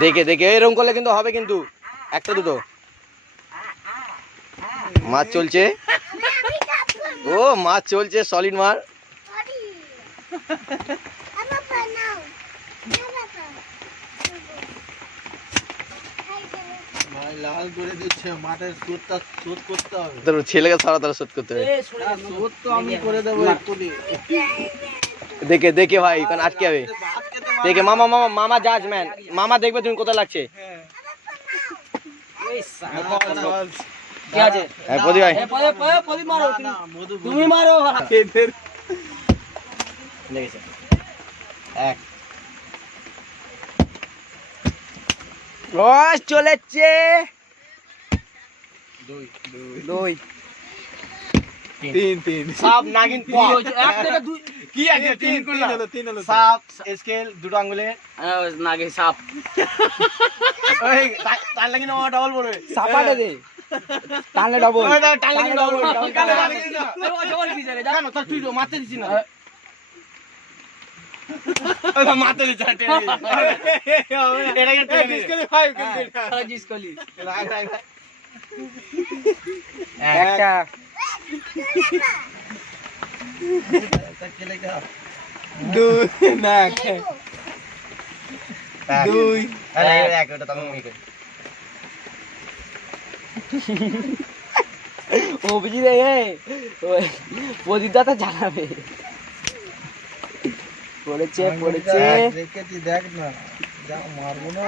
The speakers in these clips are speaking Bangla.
দেখে দেখে এরকম করলে কিন্তু হবে, কিন্তু একটা দুটো মাছ চলছে। ও মাছ চলছে, সলিড মার। তোর ছেলেকে সারা তারা শোধ করতে হবে। দেখে দেখে ভাই, কারণ আটকে যাবে। দেখে মামা মামা মামা জাজম্যান, মামা দেখবে তুমি কোথায় লাগছে। চলেছে দুই তিন তিন সাপ নাগিন কি আছে? সাপ স্কেল দুটো আঙ্গুলে নাগে সাপ। ওই তার লাগি না ডবল পড়বে, সাপাটা দে টানলে ডবল, টানলে ডবল ডবল কি জানে জানো? তার তুই মারতে দিছিস না, ওটা মারতে দিছ না, টেনে এটা কি টেনে ডিসকালি 5 কিন্তু এটা ডিসকালি রাখ রাখ একটা দুই না দুই আরে এক ওটা তুমি মি করি ও বুঝি রে ওই প্রদীপদা তো জানাবে। পড়েছে পড়েছে দেখেছি, দেখ না যা মারবো না,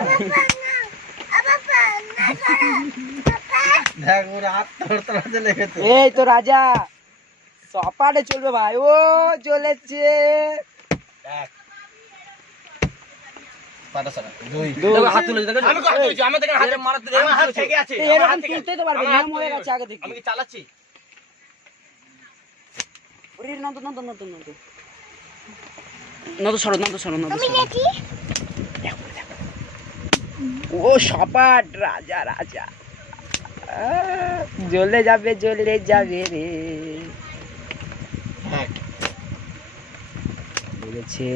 দেখ ওর হাত ধরতে লেগেছে। এই তো রাজা সপাটে চলবে ভাই, ও চলেছে এক পাটা সারা দুই দুই হাত তুলে দেখো, আমি কত হইছে? আমি দেখেন হাতে মারতে দেই, আমার হাত থেকে আছে, আমার হাত থেকে তুলতে তো পারবে না, মরে গেছে আগে থেকে। আমি কি চালাচ্ছি? ওরে নন্দ নন্দ নন্দ নন্দ নন্দ সরো নন্দ সরো নন্দ সরো। ও সপাট রাজা রাজা জ্বলে যাবে রে। বলেছে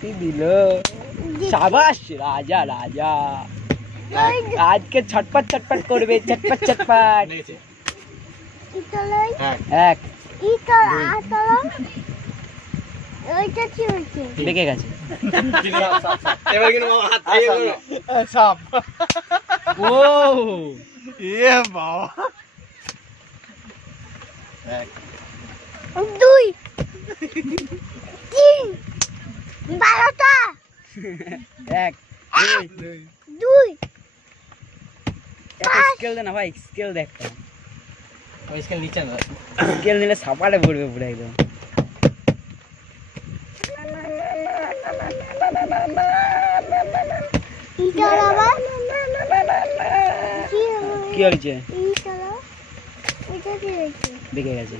কি দিল, সাবাস রাজা রাজা। আজকে ছটপট ছটপট করবে, চটপট চটপট। এক দেখে গেছে এবার কিন্তু হাত সাপ। ও এ বাবা এক দুই তিন 12টা এক দুই স্কেল দে না ভাই, স্কেল দেখ, ওই স্কেল নিচে না, স্কেল নিলে সাপাটে পড়বে পুরো একদম। কি হয়েছে দেখে গেছে।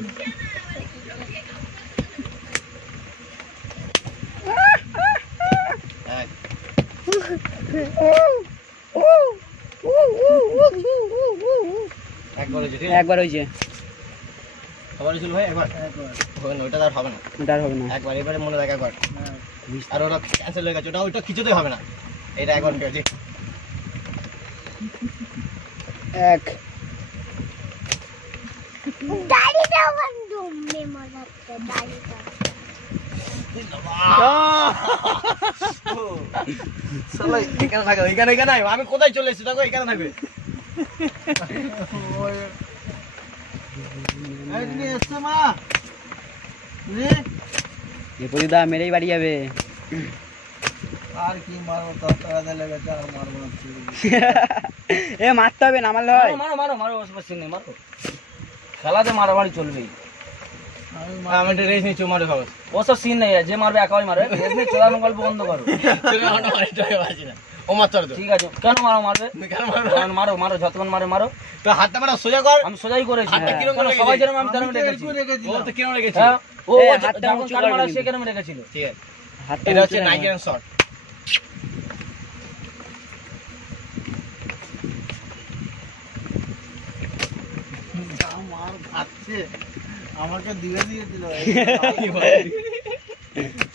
একবার হয়েছে, সবার ছিল ভাই একবার, ওটা আর হবে না, ওটা আর হবে না একবার, এবারে মনে রাখ একবার, আর ওটা ক্যান্সেল হয়ে গেছে, ওটা ওইটা কিছুতেই হবে না, এটা একবার পেয়েছি। এক দাড়িটা বন্ধ মেমো রাখতে, দাড়িটা চলো এখানে থাকো, এখানে আমি কোথায় চলে এসেছি, দেখো এখানে থাকবে। প্রদীপদা মেরেই বাড়ি যাবে। আর কি মারবো, লেগেছে আর মারবো না। এ মারতে হবে না, মারলে হয়। মারো মারো মারো, মারো খেলাতে মারামারি চলবেই। আমি একটা রেস নিচ্ছি, মারো খাবো, ওসব সিন নেই, যে মারবে একাই মারবে। রেস নিয়ে চলানো গল্প বন্ধ করো, ও মারতে ঠিক আছে। কেন মারবে মারো মারো, যতক্ষণ মারো। তো হাতটা মারো সোজা কর, আমি সোজাই করেছি। সবাই যেরকম আমি তেরকম রেখেছি, ও তো কিরকম রেখেছি, ও হাতটা মারা সে কেরকম রেখেছিল। ঠিক আছে, এটা হচ্ছে নাইজেরিয়ান শট। আমাকে দিয়ে দিয়েছিল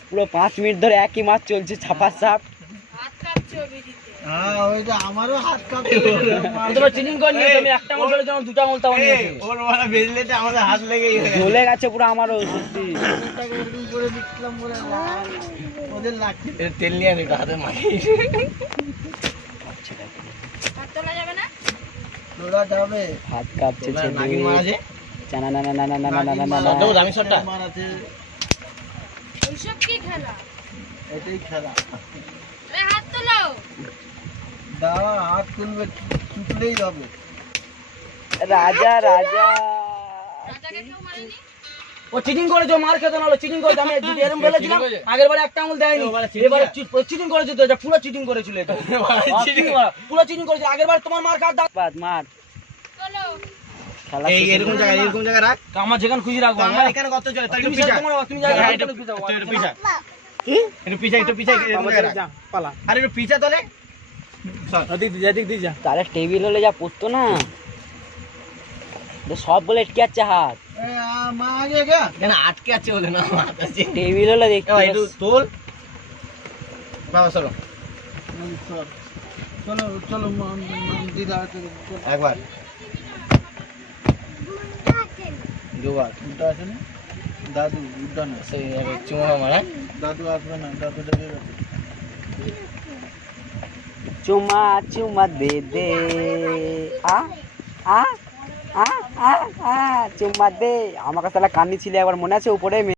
পুরো 5 মিনিট ধরে একই মাছ চলছে, ছাপা ছাপ। হ্যাঁ ওইটা আমারও হাত কাঁপছে। তোমরা চিটিং করনি, তুমি একটা আঙুল ফেলে যখন দুটো আঙুল তাও নিয়েছে। ওর মারা বেজলেতে আমাদের হাত লেগে জ্বলে গেছে পুরো আমারও সত্যি। এরকম করে দিচ্ছিলাম বলে ওদের লাগছে তেল নিয়ে আমি হাতে মারি। তোরা যাবে হাত কাঁপছে ছেলে। নাগিন মারাছে না না না না না না না না না না। দাও দামি শটটা মারাছে। ওইসব কি খেলা? এটাই খেলা। আরে হাত তোলো। দাও হাত তুলবে, ছুটলেই হবে। রাজা রাজা রাজাকে কেউ মারেনি? ও চিটিং করেছে, মার খেতে নালো, চিটিং করেছে। আমি যদি এরকম বলেছিলাম, আগের বারে একটা আঙুল দেয়নি, এবারে চিটিং করেছে তো, এটা পুরো চিটিং করেছিল। এটা পুরো চিটিং করেছে। আগের বার তোমার মার কাট দাও, বাদ মার। তোলো। খেলা এই এরকম জায়গা রাখ। আমার যেখানে খুশি রাখবো। আমার এখানে কত চলে তাই তুমি পিছা। তুমি জায়গা একটু পিছা। একটু পিছা এরকম জায়গা রাখ। পালা। আরে একটু পিছা তোলে। ওদিক দিয়ে যা। তাহলে টেবিল হলে যা পড়তো না, সব বলে আটকে যাচ্ছে হাত। মা আগে গা কেন আটকে আছে বলে না মারতেছি। টেবিল হলে দেখতে একটু তোল বাবা চলো চলো চলো দিদা একবার দুবার উল্টা আছে না দাদু উল্টা না সেই চুমা মারা দাদু আসবে না দাদু লেগে গেছে চুমা চুমা দে দে আ আ আ আ আ চুমা দে। আমার কাছে তাহলে কান্দি ছিল একবার, মনে আছে উপরে।